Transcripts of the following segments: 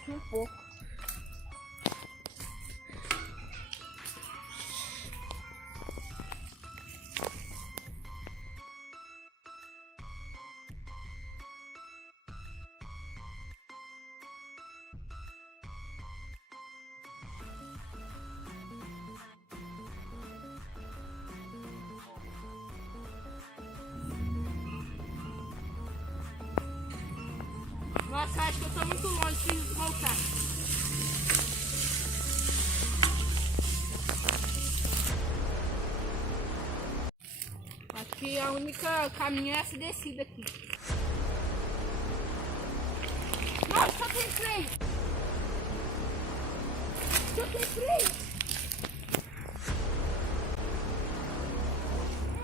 aqui um pouco. Nossa, acho que eu tô muito longe, preciso voltar. Acho que a única caminho é essa descida aqui. Nossa, só tem freio! Só tem freio!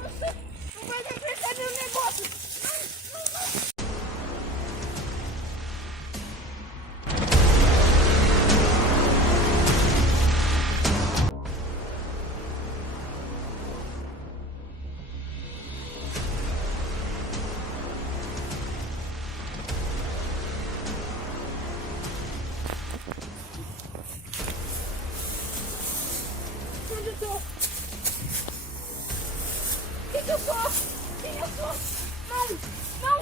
Nossa, não vai dar pra fazer o negócio! Onde eu tô? Quem eu sou? Quem eu sou? Não! Não!